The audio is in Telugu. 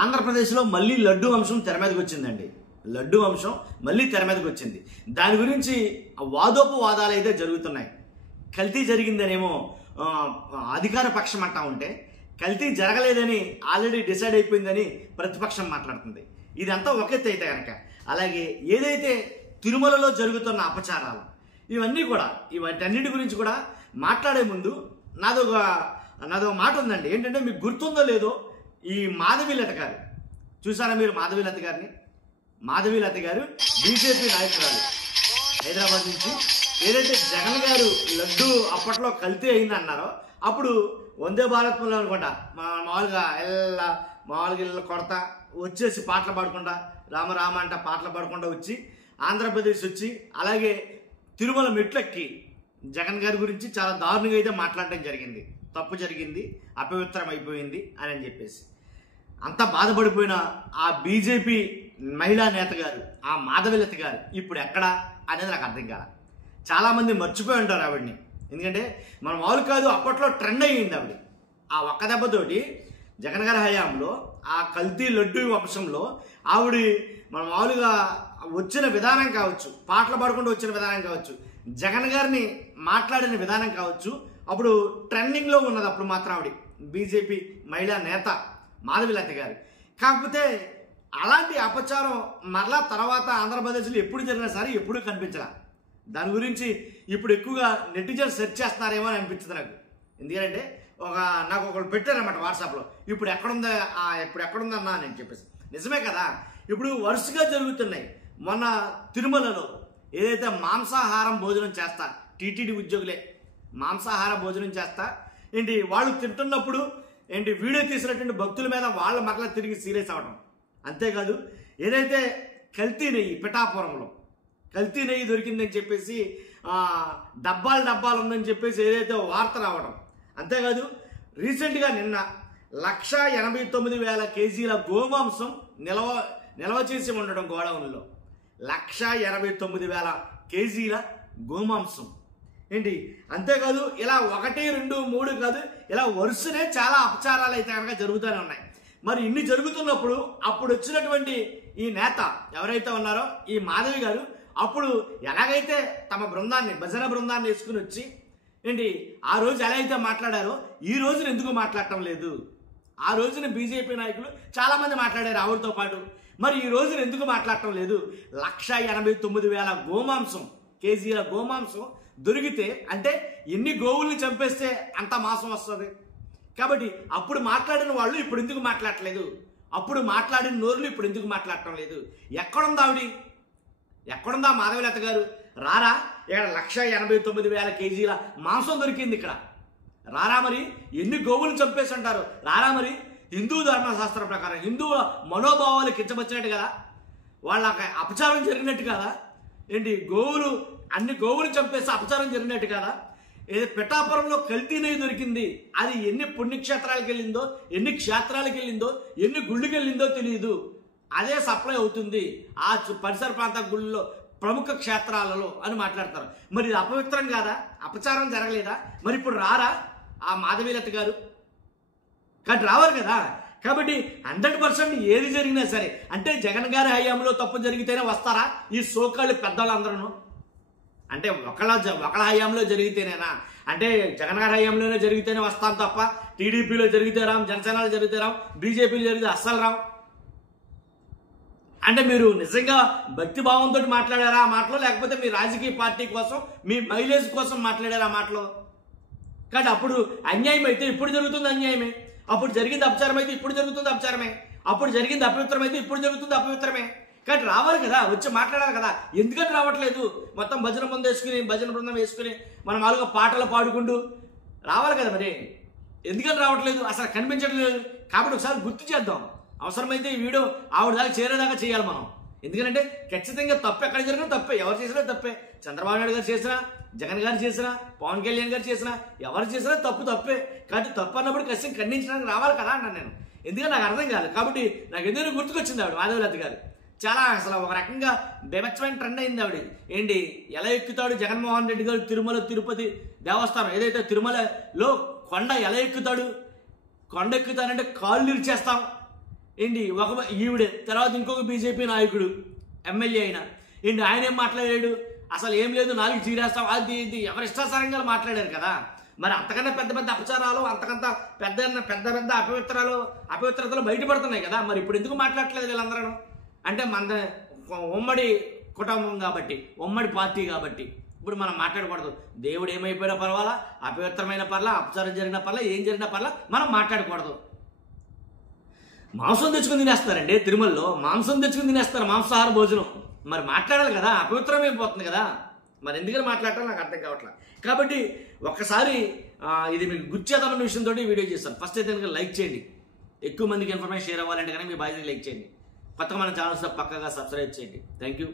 ఆంధ్రప్రదేశ్లో మళ్ళీ లడ్డు వంశం తెర మీదకి వచ్చిందండి. లడ్డు వంశం మళ్ళీ తెర మీదకి వచ్చింది. దాని గురించి వాదోపవాదాలు అయితే జరుగుతున్నాయి. కల్తీ జరిగిందనేమో అధికార పక్షం అంటా ఉంటే, కల్తీ జరగలేదని ఆల్రెడీ డిసైడ్ అయిపోయిందని ప్రతిపక్షం మాట్లాడుతుంది. ఇదంతా ఒకెత్తి అయితే కనుక, అలాగే ఏదైతే తిరుమలలో జరుగుతున్న అపచారాలు ఇవన్నీ కూడా, వీటన్నిటి గురించి కూడా మాట్లాడే ముందు నాదొక మాట ఉందండి. ఏంటంటే మీకు గుర్తుందో లేదో, ఈ మాధవీలత గారు చూసారా మీరు? మాధవీలత గారిని, మాధవీలత గారు బీజేపీ నాయకురాలు, హైదరాబాద్ నుంచి. ఏదైతే జగన్ గారు లడ్డు అప్పట్లో కల్తీ అయింది అన్నారో, అప్పుడు వందే భారత్లో అనుకుంటా మామూలుగా ఇళ్ళ కొడతా వచ్చేసి పాటలు పాడకుండా, రామ రామ అంట పాటలు పాడకుండా వచ్చి ఆంధ్రప్రదేశ్ వచ్చి, అలాగే తిరుమల మెట్లెక్కి జగన్ గారి గురించి చాలా దారుణంగా అయితే మాట్లాడడం జరిగింది. తప్పు జరిగింది, అపవిత్రం అయిపోయింది అని చెప్పేసి అంత బాధపడిపోయిన ఆ బీజేపీ మహిళా నేత గారు, ఆ మాధవీలత గారు ఇప్పుడు ఎక్కడా అనేది నాకు అర్థం కాల. చాలామంది మర్చిపోయి ఉంటారు ఆవిడని. ఎందుకంటే మన మామూలు కాదు, అప్పట్లో ట్రెండ్ అయ్యింది ఆవిడ. ఆ ఒక్క దెబ్బతోటి జగన్ గారి హయాంలో ఆ కల్తీ లడ్డు వంశంలో ఆవిడ మన మామూలుగా వచ్చిన విధానం కావచ్చు, పాటలు పాడుకుంటూ వచ్చిన విధానం కావచ్చు, జగన్ గారిని మాట్లాడిన విధానం కావచ్చు, అప్పుడు ట్రెండింగ్లో ఉన్నది. అప్పుడు మాత్రం ఆవిడ బీజేపీ మహిళా నేత మాధవీలత గారు. కాకపోతే అలాంటి అపచారం మరలా తర్వాత ఆంధ్రప్రదేశ్లో ఎప్పుడు జరిగినా సరే ఎప్పుడూ కనిపించరా. దాని గురించి ఇప్పుడు ఎక్కువగా నెటిజన్ సెర్చ్ చేస్తున్నారేమో అని అనిపించింది నాకు. ఎందుకంటే నాకు ఒకళ్ళు పెట్టారన్నమాట వాట్సాప్లో, ఇప్పుడు ఎక్కడుందన్నా అని చెప్పేసి. నిజమే కదా, ఇప్పుడు వరుసగా జరుగుతున్నాయి. మొన్న తిరుమలలో ఏదైతే మాంసాహారం భోజనం చేస్తా, టీటీడీ ఉద్యోగులే మాంసాహార భోజనం చేస్తా ఏంటి, వాళ్ళు తింటున్నప్పుడు ఏంటి వీడియో తీసినటువంటి భక్తుల మీద వాళ్ళ మరలా తిరిగి సీరియస్ అవ్వడం. అంతేకాదు, ఏదైతే కల్తీ నెయ్యి, పిఠాపురంలో కల్తీ నెయ్యి దొరికిందని చెప్పేసి డబ్బాలు ఉందని చెప్పేసి ఏదైతే వార్త రావడం. అంతేకాదు, రీసెంట్గా నిన్న 1,89,000 కేజీల గోమాంసం నిల్వ చేసి ఉండడం గోడౌన్లో. 1,89,000 కేజీల గోమాంసం ఏంటి. అంతేకాదు, ఇలా 1, 2, 3 కాదు, ఇలా వరుసనే చాలా అపచారాలు అయితే కనుక జరుగుతూనే ఉన్నాయి. మరి ఇన్ని జరుగుతున్నప్పుడు అప్పుడు వచ్చినటువంటి ఈ నేత ఎవరైతే ఉన్నారో ఈ మాధవి గారు, అప్పుడు ఎలాగైతే తమ బృందాన్ని, భజన బృందాన్ని వేసుకుని వచ్చి ఏంటి ఆ రోజు ఎలా అయితే మాట్లాడారో ఈ రోజున ఎందుకు మాట్లాడటం లేదు? ఆ రోజున బీజేపీ నాయకులు చాలామంది మాట్లాడారు ఆవిడతో పాటు. మరి ఈ రోజున ఎందుకు మాట్లాడటం లేదు? 1,89,000 కేజీల గోమాంసం దొరికితే అంటే ఎన్ని గోవుల్ని చంపేస్తే అంత మాంసం వస్తుంది. కాబట్టి అప్పుడు మాట్లాడిన వాళ్ళు ఇప్పుడు ఎందుకు మాట్లాడట్లేదు? అప్పుడు మాట్లాడిన నోరులు ఇప్పుడు ఎందుకు మాట్లాడటం లేదు? ఎక్కడుందా ఆవిడ? ఎక్కడుందా మాధవీలత గారు? రారా? ఇక్కడ 1,89,000 కేజీల మాంసం దొరికింది ఇక్కడ. రారా? మరి ఎన్ని గోవులు చంపేసి అంటారు? రారా? మరి హిందూ ధర్మశాస్త్రం ప్రకారం హిందువుల మనోభావాలు కించపరిచినట్టు కదా, వాళ్ళకి అపచారం జరిగినట్టు కదా ఏంటి? అన్ని గోవులు చంపేసి అపచారం జరిగినట్టు కదా. ఏదో పిఠాపురంలో కల్తీ నెయ్యి దొరికింది, అది ఎన్ని పుణ్యక్షేత్రాలకు వెళ్ళిందో, ఎన్ని క్షేత్రాలకు వెళ్ళిందో, ఎన్ని గుళ్ళకి వెళ్ళిందో తెలియదు. అదే సప్లై అవుతుంది ఆ పరిసర ప్రాంత గుళ్ళలో, ప్రముఖ క్షేత్రాలలో అని మాట్లాడతారు. మరి ఇది అపవిత్రం కాదా? అపచారం జరగలేదా? మరి ఇప్పుడు రారా ఆ మాధవీలత గారు? కానీ రావాలి కదా. కాబట్టి 100% ఏది జరిగినా సరే, అంటే జగన్ గారి హయాంలో తప్పు జరిగితేనే వస్తారా ఈ సోకాళ్ళు పెద్దవాళ్ళందరూ? అంటే ఒకళ్ళ హయాంలో జరిగితేనేనా? అంటే జగన్ గారి హయాంలోనే జరిగితేనే వస్తాం తప్ప టీడీపీలో జరిగితే రాం, జనసేనలో జరిగితే రాం, బీజేపీలో జరిగితే అస్సలు రాం. అంటే మీరు నిజంగా భక్తి భావంతో మాట్లాడారా ఆ మాటలో, లేకపోతే మీ రాజకీయ పార్టీ కోసం, మీ మైలేజ్ కోసం మాట్లాడారా ఆ మాటలో? కానీ అప్పుడు అన్యాయం అయితే ఇప్పుడు జరుగుతుంది అన్యాయమే, అప్పుడు జరిగింది అపచారం అయితే ఇప్పుడు జరుగుతుంది అపచారమే, అప్పుడు జరిగింది అపవిత్రం అయితే ఇప్పుడు జరుగుతుంది అపవిత్రమే. కానీ రావాలి కదా, వచ్చి మాట్లాడాలి కదా. ఎందుకని రావట్లేదు? మొత్తం భజన బృందం వేసుకుని మనం మామూలుగా పాటలు పాడుకుంటూ రావాలి కదా. మరి ఎందుకని రావట్లేదు? అసలు కనిపించట్లేదు. కాబట్టి ఒకసారి గుర్తు చేద్దాం. అవసరమైతే ఈ వీడియో ఆవిడ దాకా చేరేదాకా చేయాలి మనం. ఎందుకంటే ఖచ్చితంగా తప్పు ఎక్కడ జరిగినా తప్పే, ఎవరు చేసినా తప్పే. చంద్రబాబు నాయుడు గారు చేసినా, జగన్ గారు చేసినా, పవన్ కళ్యాణ్ గారు చేసినా, ఎవరు చేసినా తప్పే. కాబట్టి తప్పు అన్నప్పుడు ఖచ్చితంగా ఖండించడానికి రావాలి కదా అన్నాను నేను. ఎందుకంటే నాకు అర్థం కాదు. కాబట్టి నాకు ఎందుకు గుర్తుకొచ్చింది ఆవిడ మాధవీలత గారు. చాలా అసలు ఒక రకంగా బెమచ్చమైన ట్రెండ్ అయింది ఆవిడ. ఏంటి ఎలా ఎక్కుతాడు జగన్మోహన్ రెడ్డి గారు తిరుమల తిరుపతి దేవస్థానం, ఏదైతే తిరుమలలో కొండ ఎలా ఎక్కుతాడు? కొండ ఎక్కుతానంటే కాళ్ళు ఇరిచేస్తాం, ఏంటి ఈవిడే తర్వాత ఇంకొక బీజేపీ నాయకుడు ఎమ్మెల్యే అయినా ఏంటి ఆయన ఏం మాట్లాడాడు, అసలు ఏం లేదు నాలుగు చీరేస్తాం అది ఇది ఎవరి ఇష్టాసారంగా మాట్లాడారు కదా. మరి అంతకన్నా పెద్ద పెద్ద అపచారాలు అంతకంత పెద్ద పెద్ద పెద్ద అపవిత్రతలు బయటపడుతున్నాయి కదా. మరి ఇప్పుడు ఎందుకు మాట్లాడట్లేదు వీళ్ళందరూ? అంటే మన ఉమ్మడి కుటుంబం కాబట్టి, ఉమ్మడి పార్టీ కాబట్టి ఇప్పుడు మనం మాట్లాడకూడదు. దేవుడు ఏమైపోయినా పర్వాలా, అపవిత్రమైన పర్లా, అపచారం జరిగిన పర్లా, ఏం జరిగిన పర్లా మనం మాట్లాడకూడదు. మాంసం తెచ్చుకుని తినేస్తారండి తిరుమలలో, మాంసం తెచ్చుకుని తినేస్తారు, మాంసాహార భోజనం. మరి మాట్లాడాలి కదా, అపవిత్రమైపోతుంది కదా. మరి ఎందుకని మాట్లాడటం నాకు అర్థం కావట్లేదు. కాబట్టి ఒక్కసారి ఇది మీకు గుర్చేద్దామన్న విషయంతో వీడియో చేస్తాను. ఫస్ట్ అయితే కనుక లైక్ చేయండి, ఎక్కువ మందికి ఇన్ఫర్మేషన్ షేర్ అవ్వాలంటే కనుక మీ బాధ్యత లైక్ చేయండి. కొత్తగా మన ఛానల్స్ పక్కగా సబ్స్క్రైబ్ చేయండి. Thank you.